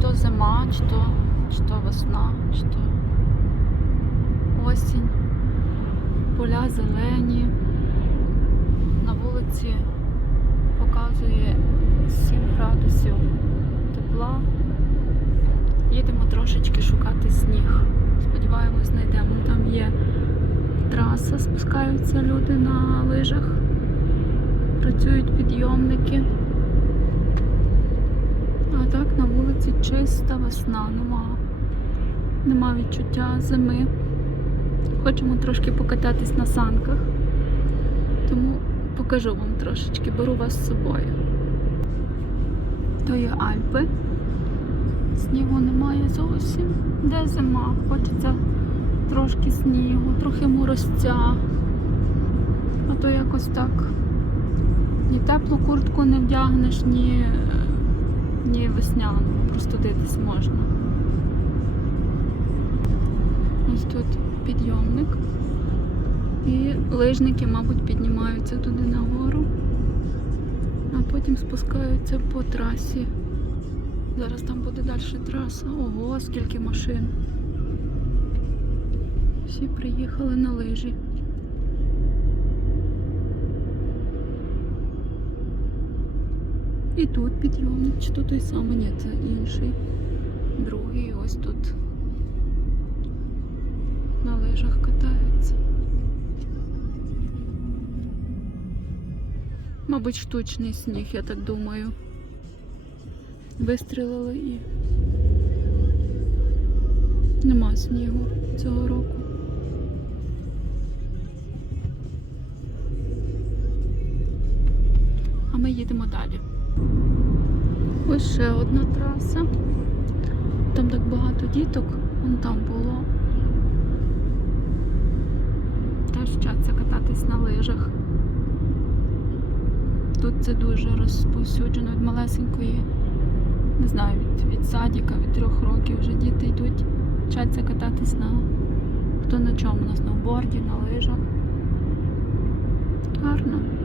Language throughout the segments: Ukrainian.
то зима, чи то, чи то весна, чи то осінь. Поля зелені. На вулиці показує 7 градусів тепла. Їдемо трошечки шукати сніг. Сподіваємось, знайдемо. Там є траса, спускаються люди на лижах, працюють підйомники. А так на вулиці чиста весна, нема. Нема відчуття зими. Хочемо трошки покататись на санках. Тому покажу вам трошечки, беру вас з собою. То є Альпи. Снігу немає зовсім. Де зима? Хочеться трошки снігу, трохи морозця. А то якось так. Ні теплу куртку не вдягнеш, ні, ні весняну. Простудитись можна. Ось тут підйомник. І лижники, мабуть, піднімаються туди нагору, а потім спускаються по трасі. Зараз там буде далі траса. Ого, скільки машин. Всі приїхали на лижі. І тут підйомник, чи то той самий, ні, це інший. Другий ось тут на лижах катаються. Мабуть, штучний сніг, я так думаю. Вистрілили і нема снігу цього року. А ми їдемо далі. Ось ще одна траса. Там так багато діток, вон там було. Теж вчаться кататись на лижах. Тут це дуже розповсюджено від малесенької, не знаю, від, від садіка, від трьох років вже діти йдуть, вчаться кататись на хто на чому, на сноуборді, на лижах. Гарно.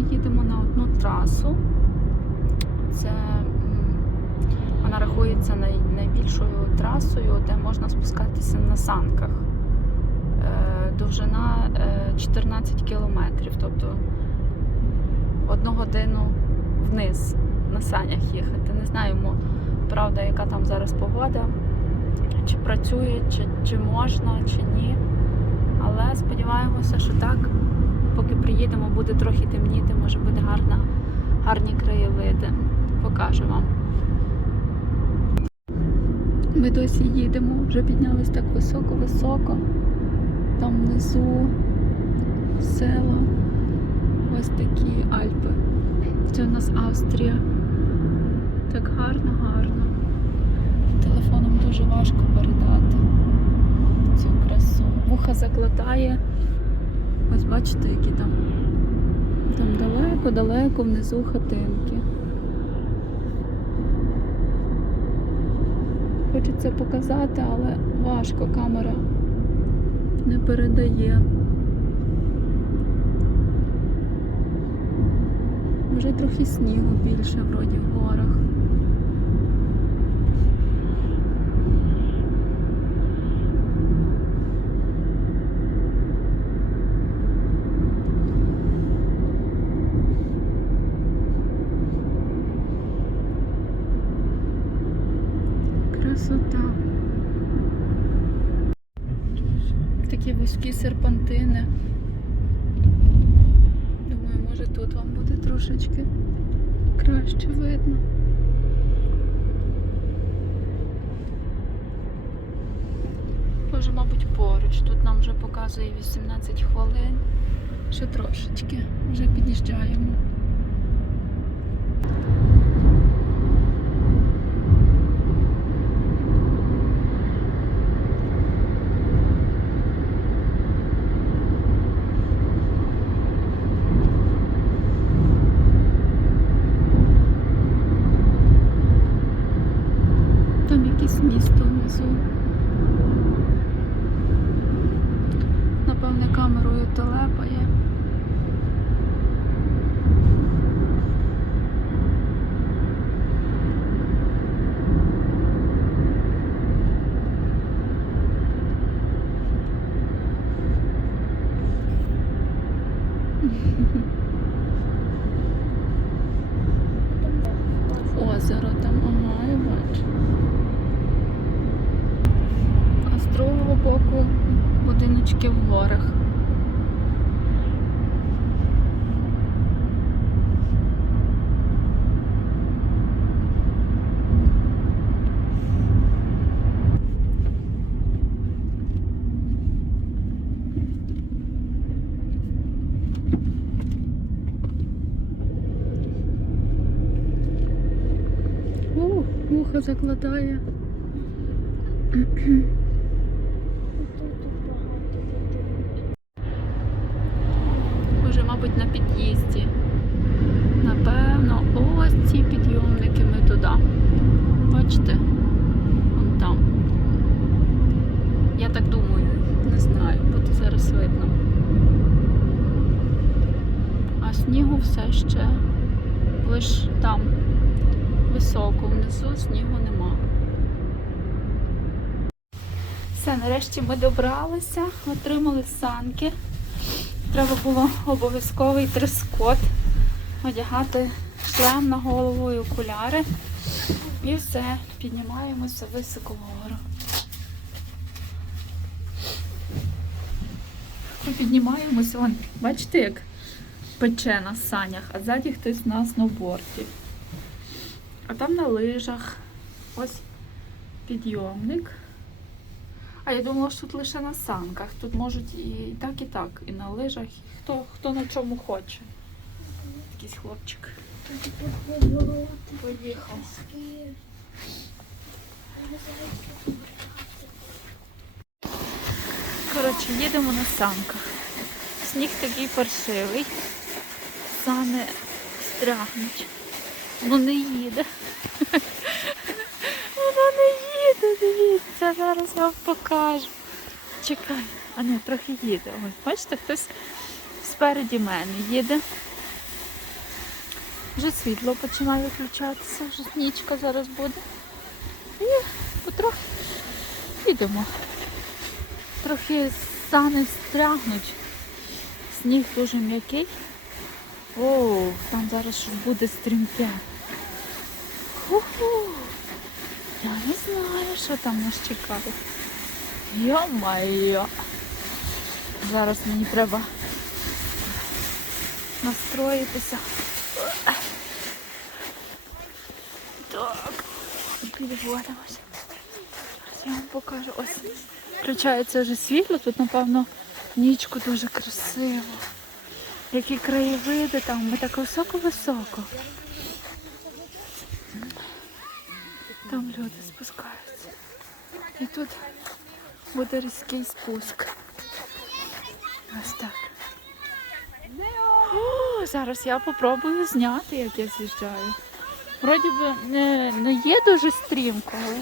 Ми їдемо на одну трасу. Це вона рахується найбільшою трасою, де можна спускатися на санках. Е, довжина е, 14 кілометрів, тобто одну годину вниз на санях їхати. Не знаємо, правда, яка там зараз погода, чи працює, чи, чи можна, чи ні. Але сподіваємося, що так. Поки приїдемо, буде трохи темніти, може буде гарна, гарні краєвиди. Покажу вам. Ми досі їдемо, вже піднялись так високо-високо. Там внизу села. Ось такі Альпи. Це у нас Австрія. Так гарно, гарно. Телефоном дуже важко передати цю красу. Вуха закладає. Ось бачите, які там. Там далеко-далеко внизу хатинки. Хочеться показати, але важко камера не передає. Вже трохи снігу більше вроді в горах. Серпантини. Думаю, може тут вам буде трошечки краще видно. Може, мабуть, поруч. Тут нам вже показує 18 хвилин. Ще трошечки. Вже під'їжджаємо. Там якесь місто внизу. Напевне, камерою телепає. Озеро там, ага, я бачу. А з другого боку будиночки в горах. О, закладає. Може, мабуть, на під'їзді. Напевно, ось ці підйомники ми туди. Бачите? Вон там. Я так думаю, не знаю, буде зараз видно. А снігу все ще лиш там високо, внизу снігу нема. Все, нарешті ми добралися, отримали санки. Треба було обов'язковий дрес-код, одягати шлем на голову і окуляри. І все, піднімаємося високо вгору. Ми піднімаємося, вон, бачите, як пече на санях, а ззаді хтось на сноуборді. А там на лижах ось підйомник. А я думала, що тут лише на санках. Тут можуть і так, і так, і на лижах, хто, хто на чому хоче. Якийсь хлопчик. Поїхав. Коротше, їдемо на санках. Сніг такий паршивий. Сани стрягнуть. Воно не їде. Воно не їде, дивіться, зараз я вам покажу. Чекай, а не, трохи їде. Ось, бачите, хтось спереді мене їде. Вже світло починає виключатися, вже нічка зараз буде. І потрохи їдемо. Трохи сани стрягнуть. Сніг дуже м'який. О, там зараз щось буде стрімке. Я не знаю, що там нас чекає. Йо-майо. Зараз мені треба настроїтися. Так, підводимося. Я вам покажу. Ось включається вже світло. Тут, напевно, нічку дуже красиво. Які краєвиди там, ми так високо-високо. Там люди спускаються. І тут буде різкий спуск. Ось так. О, зараз я попробую зняти, як я з'їжджаю. Вроді би не, не є дуже стрімко, але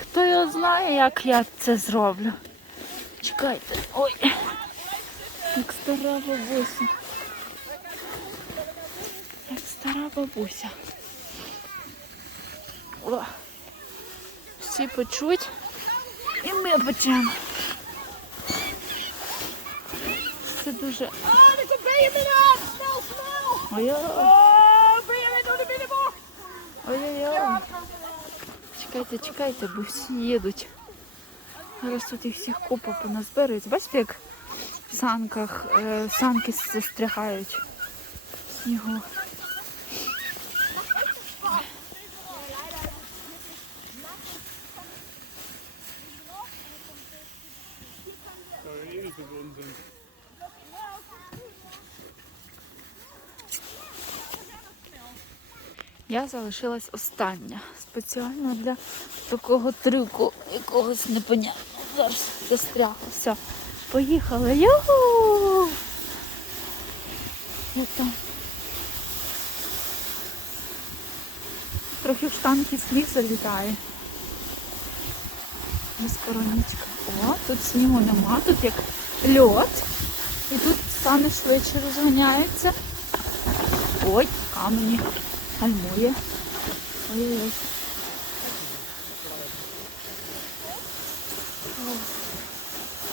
хто його знає, як я це зроблю. Чекайте. Ой. Як стара бабуся. Стара бабуся. О. Всі почуть. І ми почнемо. Це дуже. Ой-ой-ой. Чекайте, чекайте, бо всі їдуть. Зараз тут їх всіх купа поназбирується. Бачите, як в санках, е, санки застрягають снігу. Я залишилась остання. Спеціально для такого трюку якогось непонятного. Зараз застрягла. Все. Поїхали. Йоху! Я там. Трохи в штанки сніг залітає. Ось коронічка. О, тут снігу нема, тут як льот. І тут сани швидше розганяються. Ой, камені. Гальмує. Ой-ой-ой.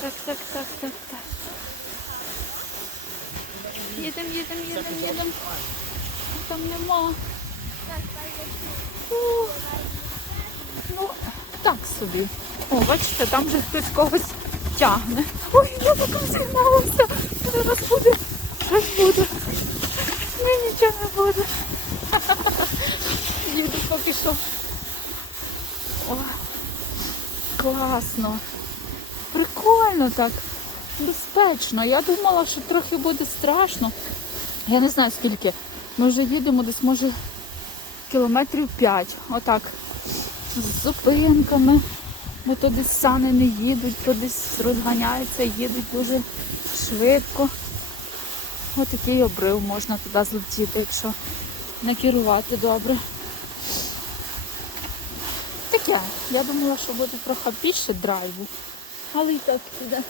Так, так, так, так, так. Їдем, їдем, їдем, їдем. Там нема. Ух. Ну, так собі. О, бачите, там вже хтось когось тягне. Ой, я поки зігналася. Зараз буде. Щось буде. Ні, нічого не буде. Їду поки що. О, класно. Прикольно так. Безпечно. Я думала, що трохи буде страшно. Я не знаю скільки. Ми вже їдемо десь, може, кілометрів 5. Отак. З зупинками. Бо то десь сани не їдуть, то десь розганяються, їдуть дуже швидко. Ось такий обрив можна туди злетіти, якщо не керувати добре. Таке. Я думала, що буде трохи більше драйву. Але і так піде.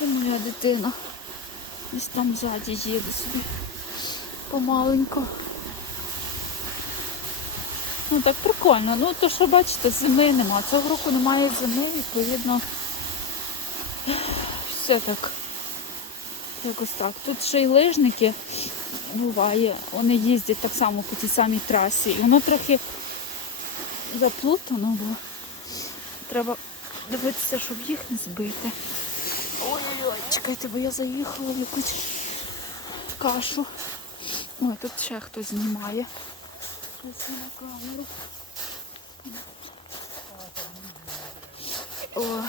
І моя дитина. Десь там ззаді їде собі помаленько. Ну так прикольно. Ну то що бачите, зими нема. Цього року немає зими, відповідно. Все так. Якось так. Тут ще й лижники буває. Вони їздять так само по тій самій трасі. І воно трохи заплутано, бо треба дивитися, щоб їх не збити. Ой-ой-ой, чекайте, бо я заїхала в якусь кашу. Ой, тут ще хтось знімає. Камеру. О.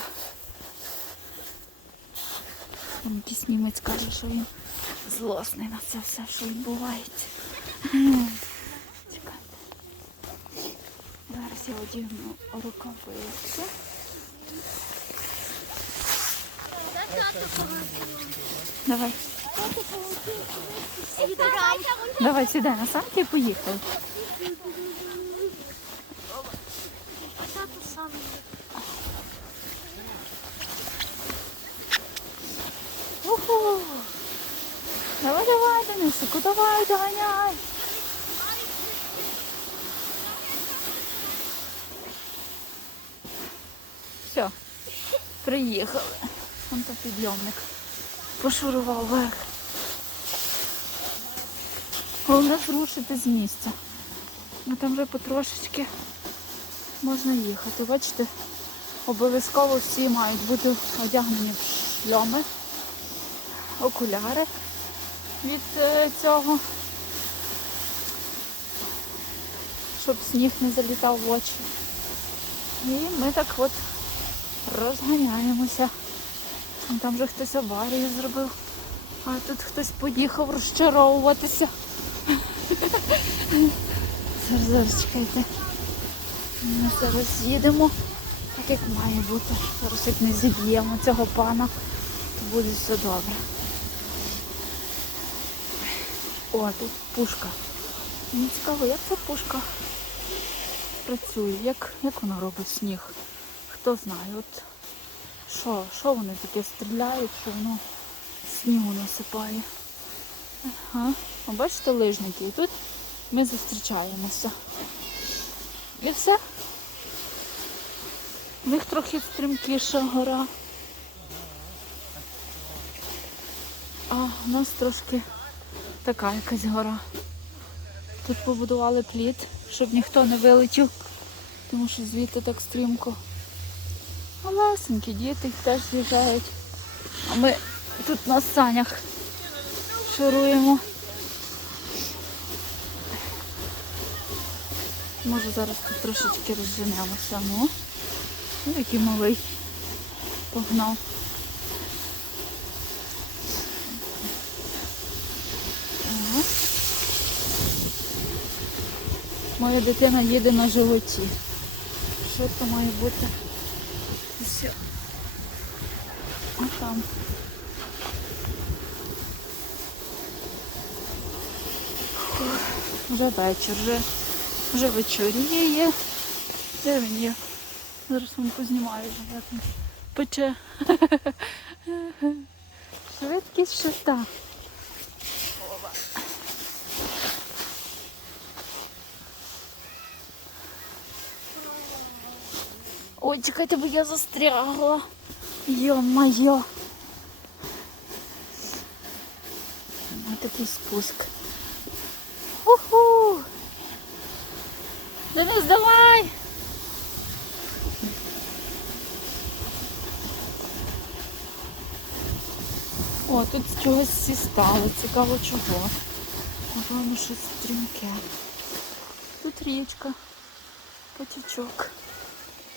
Якийсь німець каже, що він злосний на це все, що відбувається. Чекайте. Зараз я одягну рукавиці. Давай. Давай сідай на санки і поїхали. Уху. Давай, давай, Денисику, давай, доганяй. Все, приїхали. Вон то підйомник. Пошурував вверх. Головне зрушити з місця. Ну там вже потрошечки можна їхати. Бачите, обов'язково всі мають бути одягнені в шльоми, окуляри від е, цього, щоб сніг не залітав в очі. І ми так от розганяємося. Там вже хтось аварію зробив, а тут хтось поїхав розчаровуватися. Зараз, зараз чекайте. Ми зараз їдемо, так як має бути. Зараз як не зіб'ємо цього пана, то буде все добре. О, тут пушка. Мені цікаво, як ця пушка працює, як, як вона робить сніг. Хто знає, от що, що вони таке стріляють, що воно снігу насипає. Ага. О, бачите лижники? І тут ми зустрічаємося. І все. В них трохи стрімкіша гора. А в нас трошки така якась гора. Тут побудували плід, щоб ніхто не вилетів, тому що звідти так стрімко. Малесенькі діти теж з'їжджають. А ми тут на санях шуруємо. Може зараз тут трошечки розженемося. Ну, Ну, який малий погнав. Моя дитина їде на животі. Що це має бути? Все. А там. Вже вечір, вже, вже вечоріє. Де він є? Зараз вам познімаю як він пече. Швидкість шеста. Ой, чекайте, бо я застрягла. Йо-моє. такий спуск. Уху! Денис, давай! О, тут чогось всі стали. Цікаво чого. Напевно, щось стрімке. Тут річка, потічок.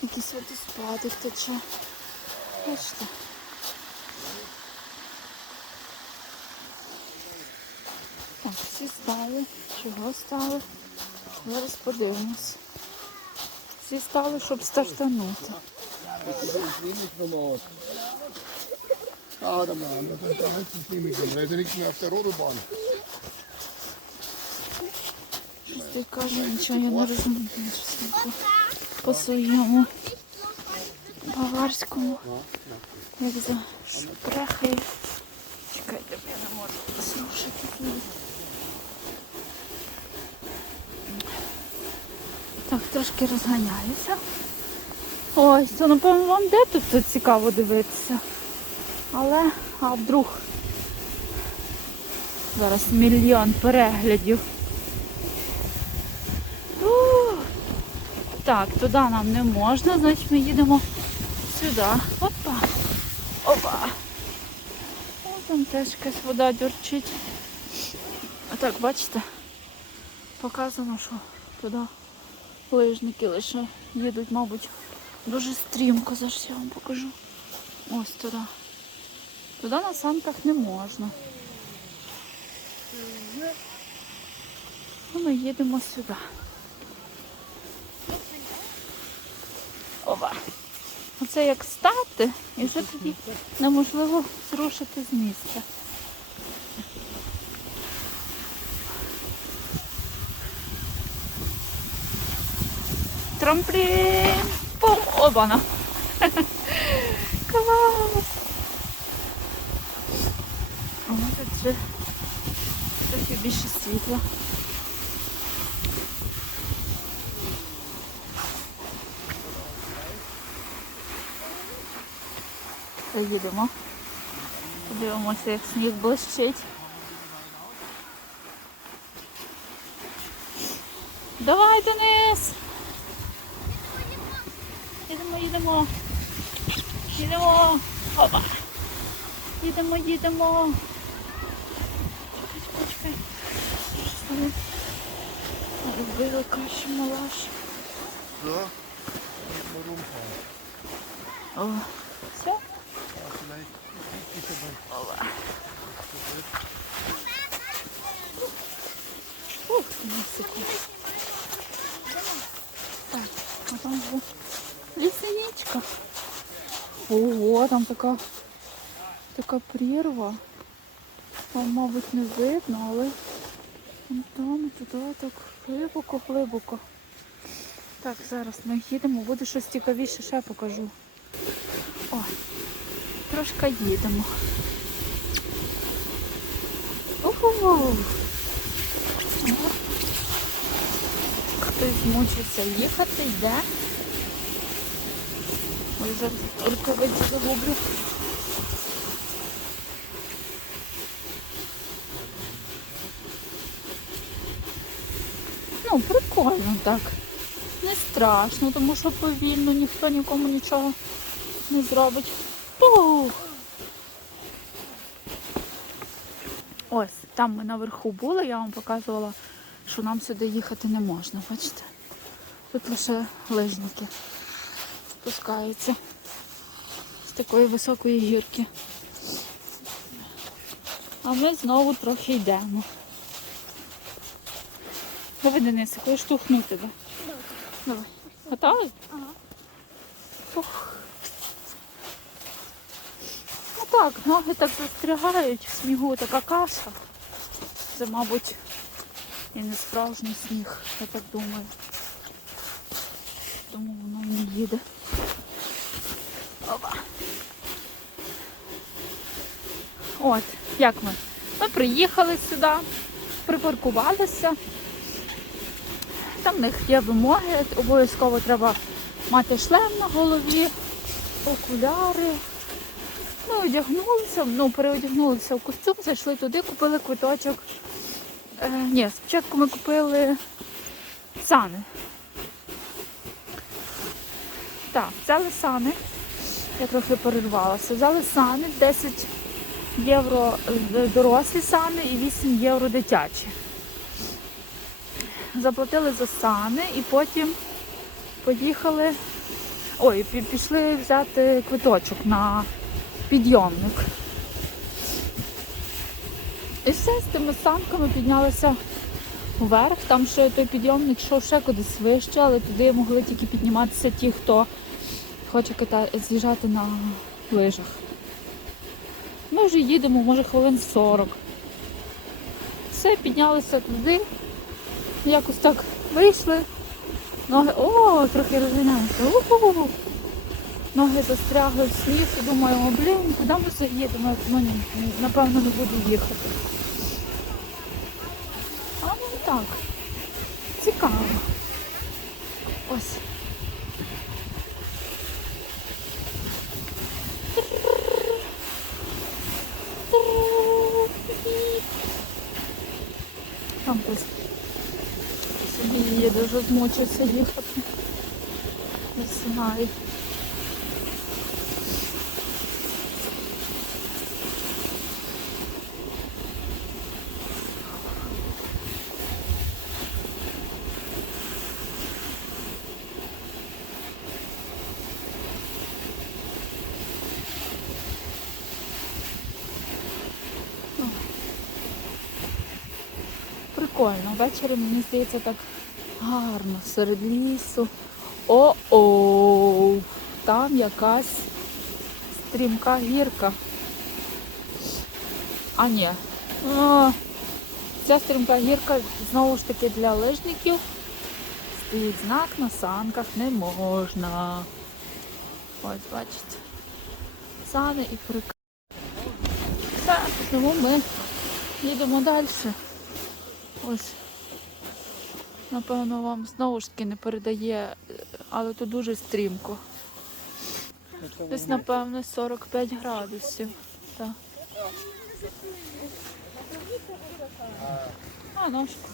Якийсь водоспадик тече. Бачите? Так, всі стали. Чого стали? Зараз подивимось. Всі стали, щоб стартанути. Roddelbaan. Ти каже, нічого я не розумію. По своєму баварському. Як за шпрехи. Чекайте, я не можу послухати тут. Так, трошки розганяюся. Ой, то напевно вам де тут цікаво дивитися. Але, а вдруг зараз мільйон переглядів. Так, туди нам не можна, значить ми їдемо сюди. Опа. Опа. О, там теж якась вода дюрчить. А так, бачите, показано, що туди лижники лише їдуть, мабуть, дуже стрімко. Зараз я вам покажу. Ось туди. Туди на санках не можна. А ми їдемо сюди. Опа. Оце як стати, і вже тоді неможливо зрушити з місця. Трамплін! Пум! Обана! Клас! А тут вже трохи більше світла. Заїдемо. Подивимося, як сніг блищить. Давай, Денис! Їдемо, їдемо. Їдемо. Опа. Їдемо, їдемо. Чекай, чекай, чекай. Щось там Розбила каші малаш. Omgaan. О, все? Ja, gelijk. Iets erbij. Опа. Ух, на секунду. Так, а там вже лісеничка. Там така, така прірва. Там, мабуть, не видно, але там туди так глибоко, глибоко. Так, зараз ми їдемо, буде щось цікавіше, ще покажу. О, трошки їдемо. Ого! Хтось змучився їхати, йде. Ой, зараз рукавиці загублю. Ну, прикольно так. Не страшно, тому що повільно ніхто нікому нічого не зробить. Ух. Ось, там ми наверху були, я вам показувала, що нам сюди їхати не можна, бачите? Тут лише лижники спускаються з такої високої гірки. А ми знову трохи йдемо. Давай, Денис, хочеш штовхнути тебе? Давай. Готовий? Ага. Ну так, ноги так застрягають, в снігу така каша. Це, мабуть, і не справжній сніг, я так думаю. Тому воно не їде. От, як ми? Ми приїхали сюди, припаркувалися. Там в них є вимоги, обов'язково треба мати шлем на голові, окуляри, Ми одягнулися, ну, переодягнулися в костюм, зайшли туди, купили квиточок. Е, ні, спочатку ми купили сани. Так, взяли сани. Я трохи перервалася. Взяли сани 10 євро е, дорослі сани і 8 євро дитячі. Заплатили за сани і потім поїхали. Ой, пішли взяти квиточок на підйомник. І все, з тими санками піднялися вверх. Там ще той підйомник йшов ще кудись вище, але туди могли тільки підніматися ті, хто хоче з'їжджати на лижах. Ми вже їдемо, може, хвилин 40. Все, піднялися туди. Якось так вийшли. Ноги. О, трохи розганяємося. У-ху-ху. Ноги застрягли в сніг і думаю, блін, куди ми заїдемо? Ну ні, напевно, не буду їхати. А ну так. Цікаво. Ось. Там хтось собі змучився їхати. Засинає. Прикольно. Ввечері мені здається так гарно серед лісу. О-о! Там якась стрімка гірка. А ні. А, ця стрімка гірка знову ж таки для лижників. Стоїть знак на санках не можна. Ось, бачите. Сани і прик. Так, тому ми їдемо далі. Ось. Напевно, вам знову ж таки не передає, е, але тут дуже стрімко. Десь, напевно, 45 градусів. Так. А, ножку.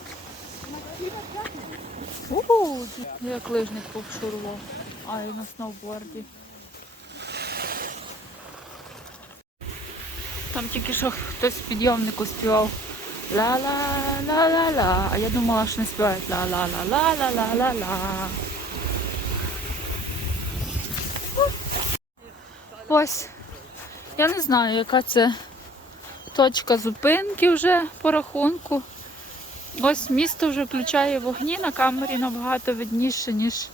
Уху, як лижник повшурував. А, і на сноуборді. Там тільки що хтось з підйомнику співав ла-ла-ла-ла-ла. А я думала, що не співають ла-ла-ла-ла-ла-ла-ла-ла. Ось. Я не знаю, яка це точка зупинки вже по рахунку. Ось місто вже включає вогні на камері набагато видніше, ніж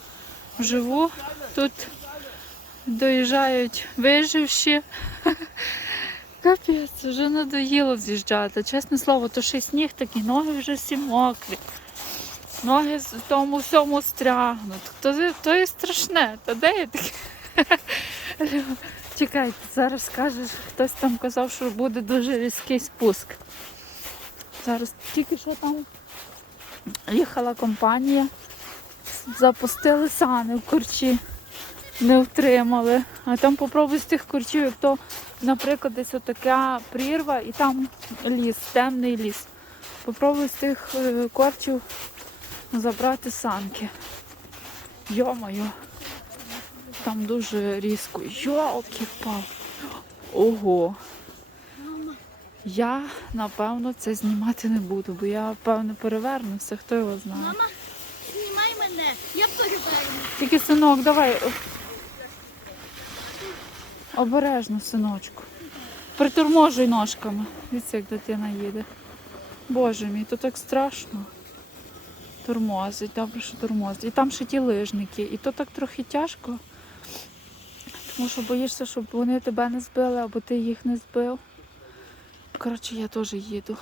вживу. Тут доїжджають виживші. Капець, вже надоїло з'їжджати. Чесне слово, то ще сніг такий, ноги вже всі мокрі. Ноги з тому всьому стрягнуть. То, то є страшне. Та де я таке? Чекайте, зараз скажеш, хтось там казав, що буде дуже різкий спуск. Зараз тільки що там їхала компанія, запустили сани в корчі, не втримали. А там попробуй з тих корчів, як то, наприклад, десь отака прірва і там ліс, темний ліс. Попробуй з тих е, корчів забрати санки. Йо-моє, там дуже різко. Йолки пал. Ого. Я, напевно, це знімати не буду, бо я, певно, перевернуся, хто його знає. Мама, знімай мене, я переверну. Тільки синок, давай. Обережно, синочку. Приторможуй ножками. Дивіться, як дитина їде. Боже мій, то так страшно. Тормозить, добре, що тормозить. І там ще ті лижники. І то так трохи тяжко. Тому що боїшся, щоб вони тебе не збили, або ти їх не збив. Коротше, я теж їду.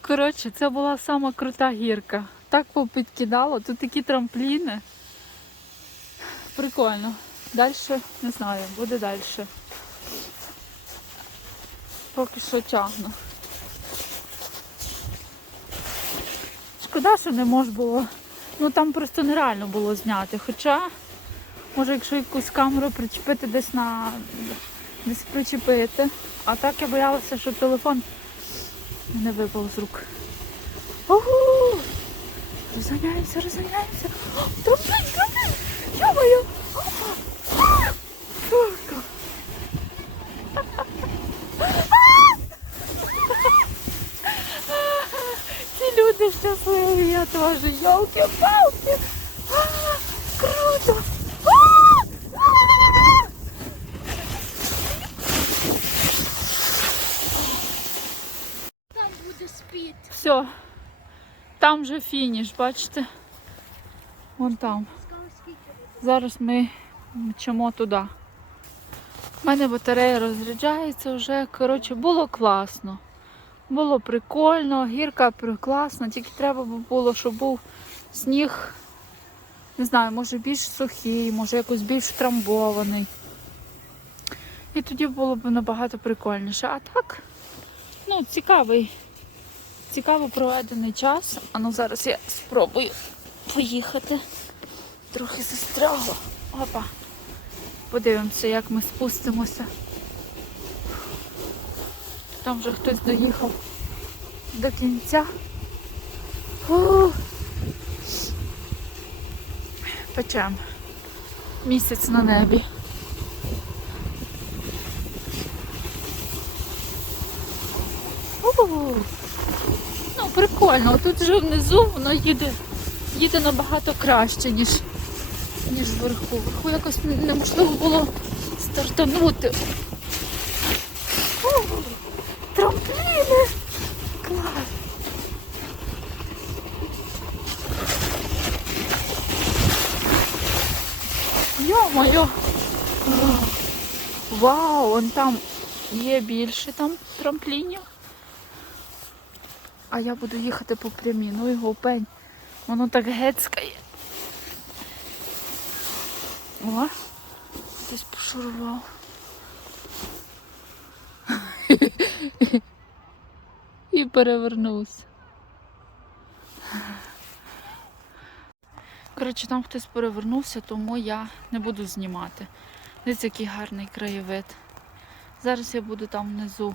Коротше, це була сама крута гірка. Так попідкидало, тут такі трампліни. Прикольно. Далі не знаю, буде далі. Поки що тягну. Шкода, що не можна було. Ну там просто нереально було зняти. Хоча Може, якщо якусь камеру причепити десь на десь причепити. А так я боялася, що телефон не випав з рук. Ого! Розганяємося, розганяємося. Трамплин, трамплин! Йо-моє! А! Курка! Ці люди теж. Йолки-палки! А, Круто! А! А! Там буде спід. Все. Там вже фініш, бачите? Вон там. Зараз ми мчимо туди. У мене батарея розряджається вже. Коротше, було класно. Було прикольно, гірка прекрасна, тільки треба було, щоб був сніг, не знаю, може більш сухий, може якось більш трамбований. І тоді було б набагато прикольніше. А так, ну, цікавий, цікаво проведений час. А ну зараз я спробую поїхати. Трохи застрягла. Опа. Подивимося, як ми спустимося. Там вже хтось доїхав до кінця. Фу. Печем. Місяць на небі. У. Ну, прикольно. Тут вже внизу воно їде, їде набагато краще, ніж, ніж вверху. Вверху якось неможливо було стартанути. О, трампліни! Клас! Йо-моє! Вау, он там є більше там трамплінів. А я буду їхати по прямій. Ну його пень. Воно так гецькає. О, хтось пошурував. І перевернувся. Коротше, там хтось перевернувся, тому я не буду знімати. Дивіться, який гарний краєвид. Зараз я буду там внизу